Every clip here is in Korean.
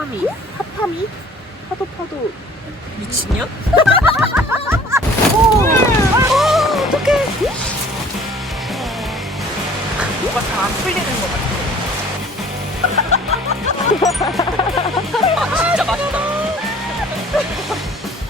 파미. 파파미? 파도 파도. 미친년? 어떡해. 뭔가 잘 안 풀리는 것 같아. 진짜 맛있다.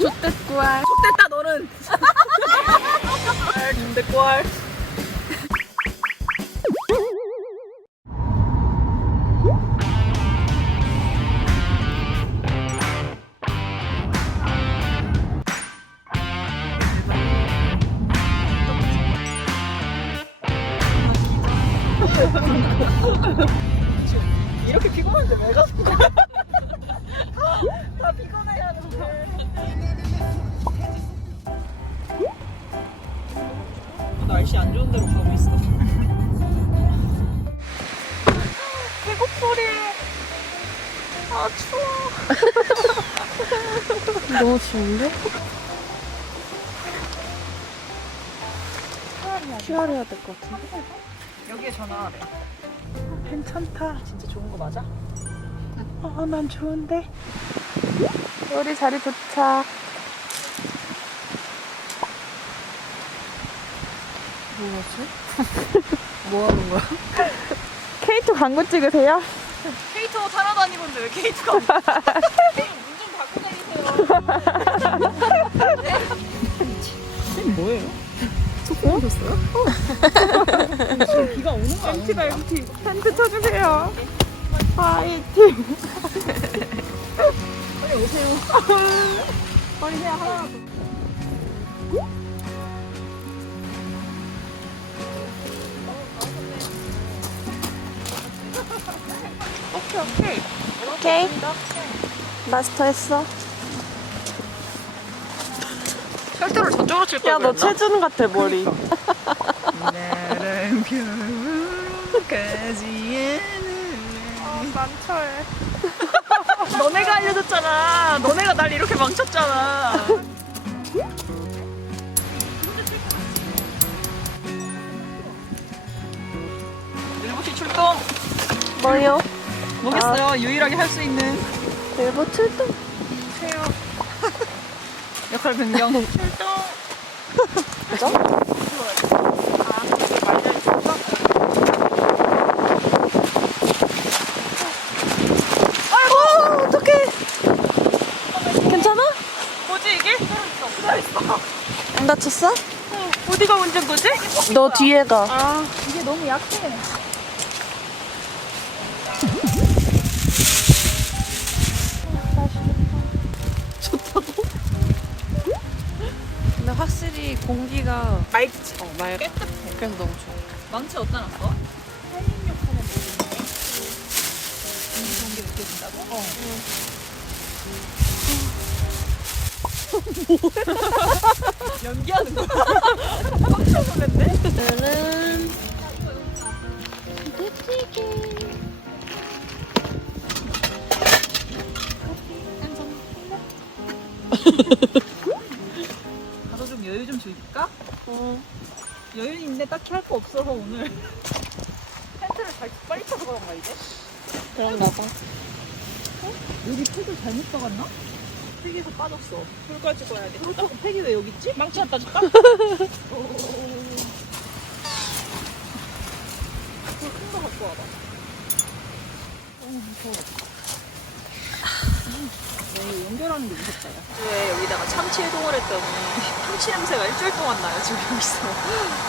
족대꾸알. 좋됐다 너는. 좋대꼴. 이렇게 피곤한데 왜 가는 거야? 다 피곤해야 하는데. 날씨 안 좋은 데로 가고 있어. 계곡소리. 아 추워. 너무 추운데? QR 해야 될 것 같은데? 여기에 전화하래. 괜찮다. 진짜 좋은 거 맞아? 난 좋은데. 우리 자리 도착. 뭐지? 뭐 하는 거야? K2 광고 찍으세요? K2 옷 하나도 안 입었는데 왜 K2가 문좀 닫고 다니세요. 쌤 뭐예요? 소품 오셨어요? 지금 비가 오는 거 아니야? MT가 MT. 텐트 쳐주세요. 화이팅. 빨리 오세요. 빨리 해야 하나. 오케이. 마스터 했어. 혈도를 저쪽으로 칠 걸. 야, 너 최준 같아, 머리. 나랑 별까지 난처해. 너네가 알려줬잖아. 너네가 날 이렇게 망쳤잖아. 일곱시 출동. 뭐요? 뭐겠어요? 유일하게 할 수 있는 일부 출동. 세요. 역할 변경. 출동. 그죠? 아이고, 어떡해. 괜찮아? 뭐지 이게? 살아있어. 안 다쳤어? 어디가 문제인 거지? 너 뒤에 가. 아 이게 너무 약해. 근데 확실히 공기가 맑지? 맑아. 깨끗해. 그래서 너무 좋아. 망치 어디다 놨어? 살림욕하는 모르겠네. 좋은 게 느껴진다고? 뭐야? 연기하는 거야? 깜짝 놀랐네? 저는 가서 좀 여유 좀 즐길까? 여유 있네. 딱히 할 거 없어서 오늘 텐트를 빨리 쳐서 그런가 이제? 그런가 봐. 여기 팩을 잘못 박았나? 팩에서 빠졌어. 풀까지 꺼야 돼. 팩이 왜 여기 있지? 망치 갖다 줄까? 큰 거 갖고 와봐. 무서워. 네, 연결하는 게 무섭다. 야. 왜 여기다가 참치 해동을 했더니 참치 냄새가 일주일 동안 나요. 지금 여기 있어.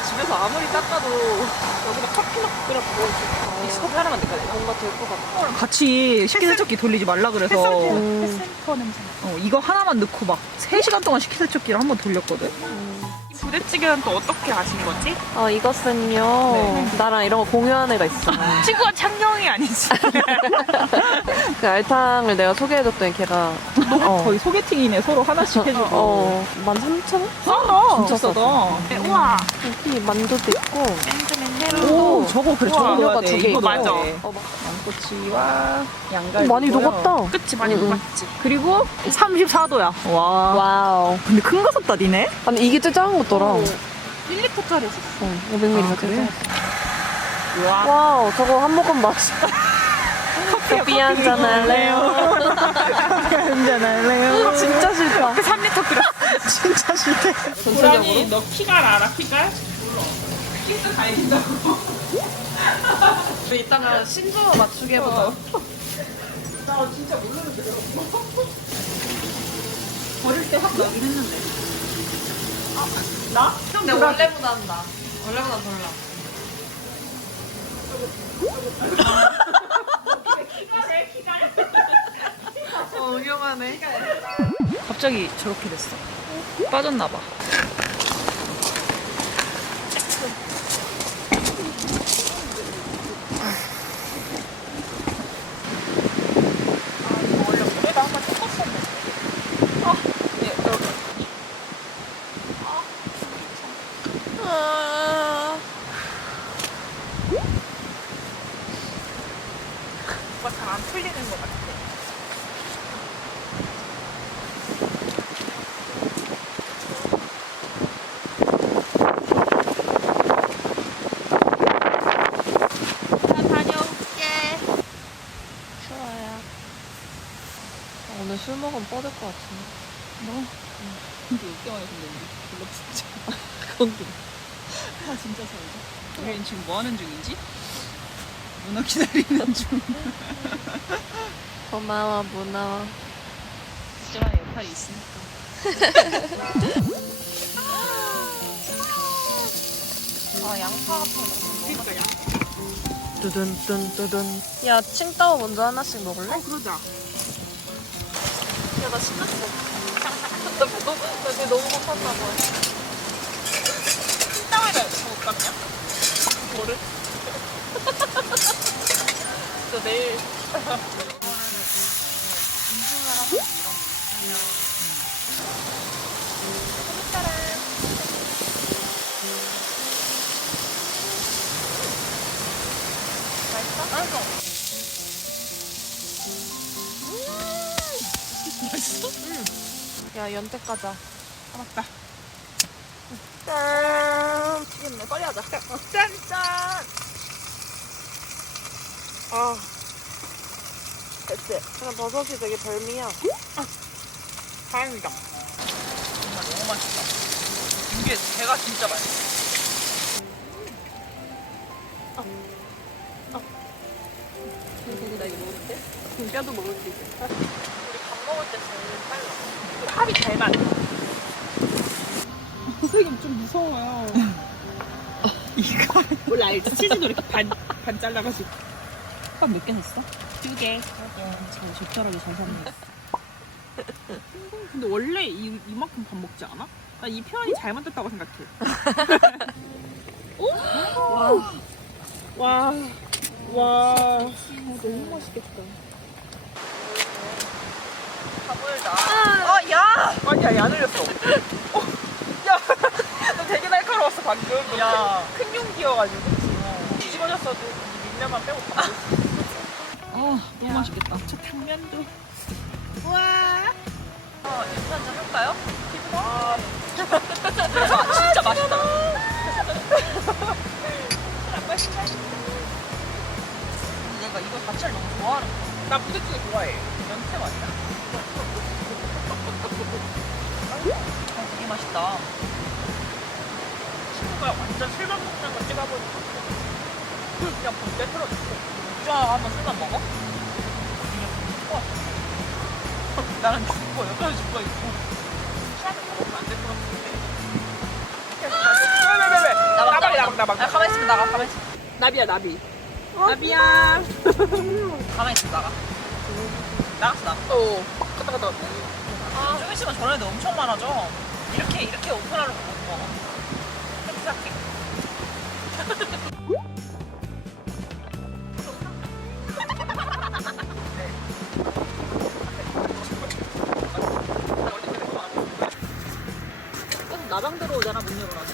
집에서 아무리 닦아도 여기다 커피나 끓여서 익스커피 하나만 넣을까? 뭔가 될 것 같아. 같이 식기세척기 돌리지 말라 그래서 햇센터 냄새. 이거 하나만 넣고 막 3시간 동안 식기세척기를 한 번 돌렸거든. 이 부대찌개는 또 어떻게 아신 거지? 이것은요. 네. 나랑 이런 거 공유한 애가 있어. 친구가 창녕이 아니지. 그 알탕을 내가 소개해줬더니 걔가 거의 소개팅이네. 서로 하나씩 해주고. 13,000원? 싸다. 진짜 싸다. 우와. 여기 만두도 있고. 오, 저거 그래. 저거 우와, 넣어야 이거가 돼. 두 개. 이거 넣어야 맞아. 돼. 양꼬치와 양갈. 많이 녹았다. 그치, 많이 응. 녹았지. 그리고 34도야. 와. 와우. 근데 큰 거 샀다, 니네? 아니 이게 제일 작은 것더라. 1리터짜리 샀어. 500ml가 그래? 제일 작아. 와. 와우, 저거 한 모금 맛있다. 커피 한잔 할래요? 진짜 싫대. 고라니 너 키갈 알아 키갈? 몰라. 키스 다 이긴다고. 우리 이따가 신조어 맞추게 해보자. 나 진짜 모르는데. 어릴 때 확 나긴 했는데. 나? 근데 원래보다는 나. 원래보다 덜 나. 위험하네. 갑자기 저렇게 됐어. 빠졌나봐. 원래 물에다 한번 섞었었는데. 뭔가 잘 안 풀리는 것 같아. 오늘 술 먹으면 뻗을 것 같은데. 근데 웃겨요, 근데 별로 진짜. 그건 그래. 아, 진짜 잘해. 우린 지금 뭐 하는 중이지? 문어 기다리는 중. 고마워, 문어. 진짜만의 역할이 있으니까. 아, 양파 같은 거. 그러니까 야. 두둔. 야, 칭따오 먼저 하나씩 먹을래? 그러자. 야, 나 신났어. 나 이제 너무 고팠나 봐. 땅에다 먹을까요? 뭐를? 저 내일. 야, 연택 가자. 아, 맞다. 짠. 미치겠네. 빨리 하자. 짠짠. 아. 됐지? 그냥 버섯이 되게 별미야. 다행이다. 정말 너무 맛있다. 이게 배가 진짜 맛있어. 나 이거 먹을 때? 뼈도 먹을 수 있어. 우리 밥 먹을 때 제일 빨라. 합이 잘 맞아. 선생님 좀 무서워요. 이거 원래 알지? 치즈도 이렇게 반 잘라가지고. 밥 몇 개 샀어? 2개. 저 적절하게 잘 샀네. 근데 원래 이만큼 밥 먹지 않아? 나 이 표현이 잘 만졌다고 생각해. 오! 와. 너무 맛있겠다. 가물다. 야! 아니야, 안 흘렸어. 야! 너 되게 날카로웠어, 방금. 야. 큰 용기여가지고. 뒤집어졌어도 밑면만 빼고 다 먹었어. 아, 너무 맛있겠다. 저 당면도. 우와! 인수 한잔 할까요? 아, 진짜 맛있다. 내가 이거 자체를 너무 좋아하는 거야. 나 부대찌개 좋아해. 연태 맛이야. 아, 되게 맛있다. 친구가 완전 술만 먹는 거 찍어보니까 그냥 본대 틀어줬어. 야, 한번 술만 먹어? 나는 죽고 옆에서 죽고 있고. 술한잔 먹으면 안 될 것 같은데. 왜? 나가. 아, 가만히 있으면 나가, 가만히 있으면. 나비야, 나비. 나비야. 가만히 있으면 나가. 나갔어, 나. 갔다. 아, 좀 있으면 저런 애들 엄청 많아져. 이렇게 오픈하려고 못 먹어. 싹싹해. 계속 나방 들어오잖아, 문 열어놔서.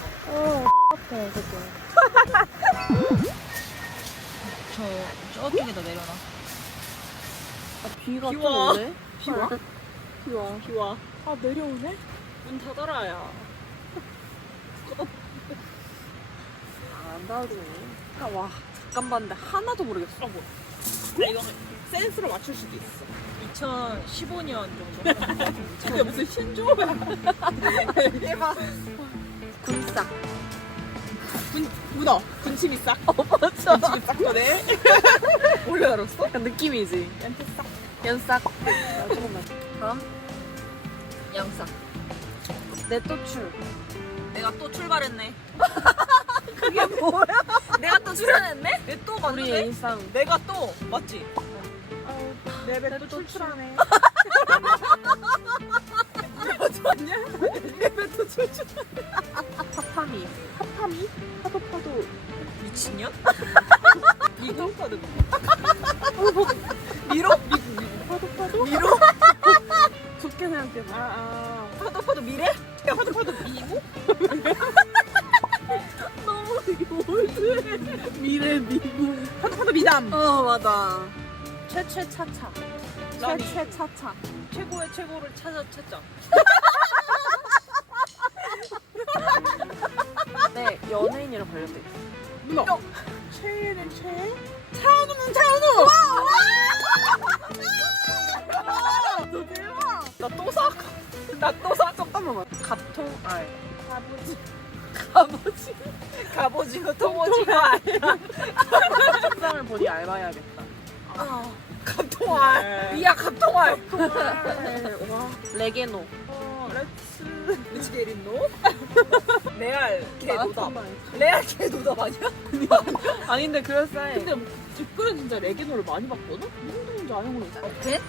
같아, 그거. 저쪽에다 내려놔. 비가 비 또 와. 오네? 비 와. 아, 내려오네? 문 닫아라야. 안 닿아주네. 아, 와. 잠깐 봤는데 하나도 모르겠어. 나 이거 센스로 맞출 수도 있어. 2015년 정도. 그게 무슨 신조어야. 대박. 군싹. 문어. 군침이 싹. 맞아. 군침이 싹 거네. 원래 알았어? 약간 느낌이지. 얀테 싹. 연싹. 조금만. 다음. 양싹. 내 또출. 내가 또 출발했네. 그게 뭐야? 내가 또 출연했네? 내 또 우리 맞는데? 일상. 내가 또 맞지? 내배 또 출출하네. 파파미. 파파미? 파도 파도. 미친년? 미국 파도. 미로? 파도 파도? 미로? 좋게 생각해봐. 파도 파도 미래? 야, 파도 파도 미국? 너무 올드해. 미래 미국. 파도 파도 미남. 맞아. 최최차차. 라니. 최최차차. 최고의 최고를 찾자. 네, 연예인이랑 관련돼 있어. 문어. 최애는 최애? 차은우는 차은우! 너 대박. 나또 sak? 나또 sak? 잠깐만. 갑통알. 아버지. 갑오징어. 갑오징어, 통오징어 아니야. 식당을 보니 알바해야겠다. 갑통알. 미야 갑통알. 와. 레게노. 렛츠. 미치게린노? 레알 개노답. 레알 개노답 아니야? 아닌데 그럴싸해. 근데 뒷글은 진짜 레게노를 많이 봤거든? 무슨 소리인지 아는 건 있어. 어깨?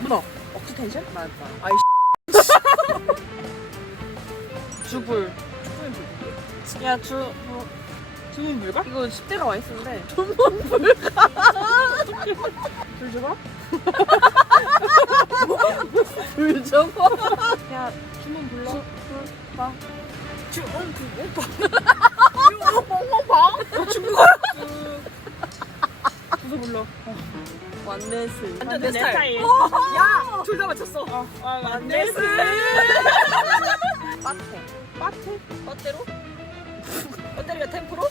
문어. 억지텐션? 맞아. 아이 주불. 야, 주문 불가? 이거 10대가 와 있는데. 불 줘봐? 불 접어. 야, 주문 불러. 봐. 뽕뽕뽕? 죽는 거야? 주소 불러. 완네스. 완전 내 스타일. 야! 둘 다 맞췄어. 만네스. 빠테. 빠테? 멋대로? 멋대로가 템프로?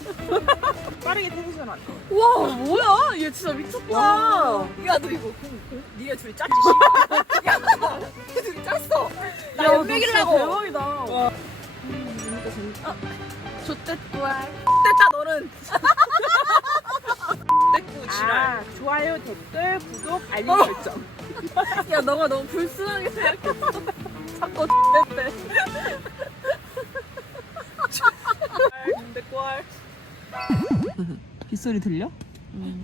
빠르게 텐션 안 돼. 와, 뭐야? 얘 진짜 미쳤다. 야, 너 이거 니네 둘이 짰지, 씨발. 야, 니네 둘이 짰어. 나 야, 연맥이라고. 대박이다. 재밌다. 좋댔구알. 됐다, 너는. 됐고, 지랄. 아, 좋아요, 댓글, 구독, 알림 설정. 야, 너가 너무 불순하게 생각했어. 자꾸 됐대. 됐고알. 빗소리 들려?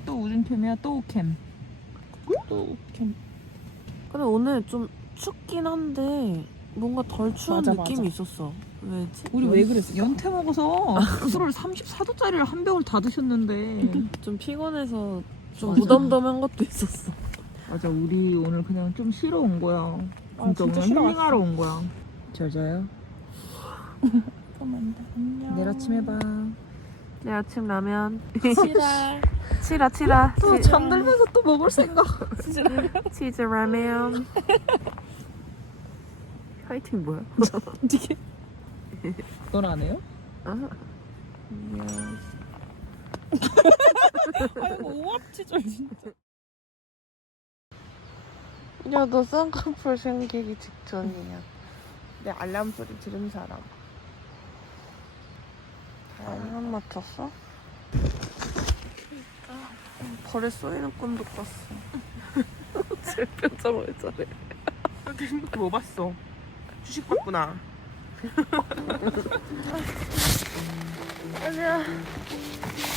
또 우준캠이야, 또 오캠. 또 오캠. 근데 오늘 좀 춥긴 한데 뭔가 덜 추운 맞아, 느낌이 맞아. 있었어. 왜지? 우리 왜 그랬어? 연태 먹어서 술을 34도짜리를 한 병을 다 드셨는데. 좀 피곤해서 좀 맞아. 무덤덤한 것도 있었어. 맞아, 우리 오늘 그냥 좀 쉬러 온 거야. 진짜 오늘 쉬러 힐링하러 온 거야. 잘 자요? 안녕. 내일 아침 해봐. 내일 아침 라면. 치라. 치라. 또 잠들면서 또 먹을 생각. 치즈 라면. 화이팅 뭐야? 어떻게? 넌 안 해요? 아이고 오합지졸 진짜. 야, 너 쌍꺼풀 생기기 직전이야. 내 알람 소리 들은 사람. 알람 맞췄어? 거래 쏘이는 꾼도 꿨어. 제 표정 왜 저래? 뭐 봤어? 주식 봤구나. 아니야.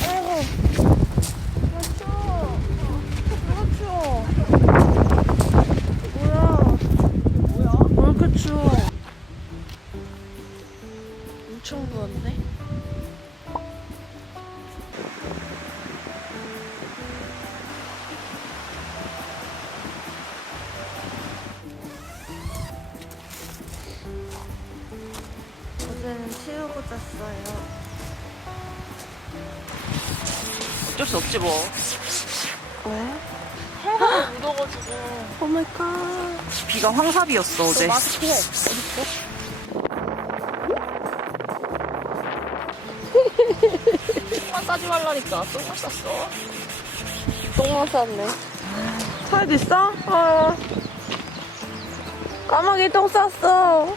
아이고. 추워. 뭐야? 왜 이렇게 추워? 엄청 부었네. 어제는 치우고 잤어요. 어쩔 수 없지, 뭐. 왜? 해가 묻어가지고. 오마이갓. 비가 황사비였어, 어제. 마스크 어딨어? 똥만 싸지 말라니까. 똥을 쌌어. 똥 맞았네. 차에도 있어? 까마귀 똥 쌌어.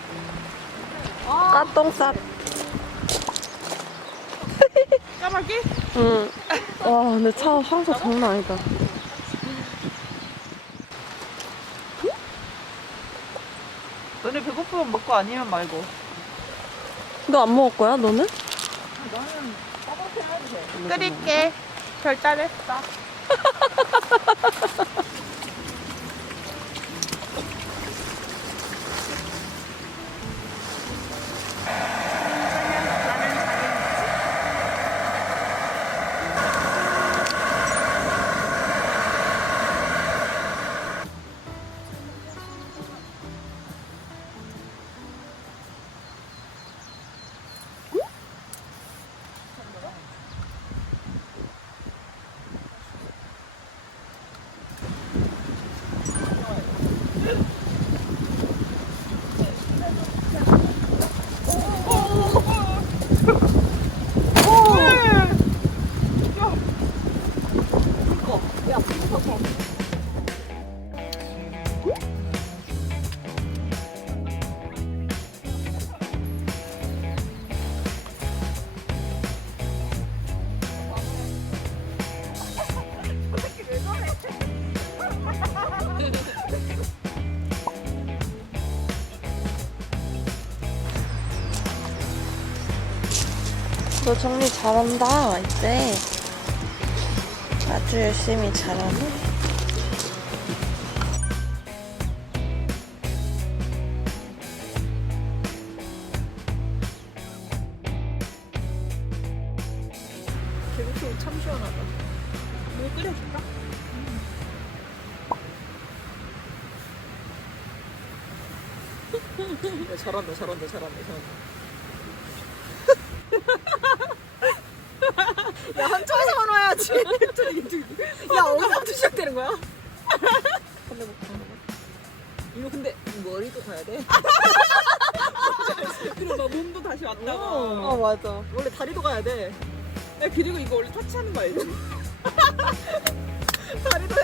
까똥 쌌. 까마귀? 응. 와, 근데 차 황소 장난 아니다. 너네 배고프면 먹고 아니면 말고. 너 안 먹을 거야, 너는? 나는 따뜻해 해도 돼. 끓일게. 결단했어. 너 정리 잘한다, 이제. 아주 열심히 잘하네. 배고프면 참 시원하다. 물 끓여줄까? 야, 잘한다, 잘한다, 잘한다, 잘한다. 야, 한쪽에서만 와야지. 야, 어디서부터 시작되는 거야? 이거 근데 머리도 가야 돼? 그럼 나 몸도 다시 왔다가. 어, 맞아. 원래 다리도 가야 돼. 야, 그리고 이거 원래 터치하는 거 알지? 다리도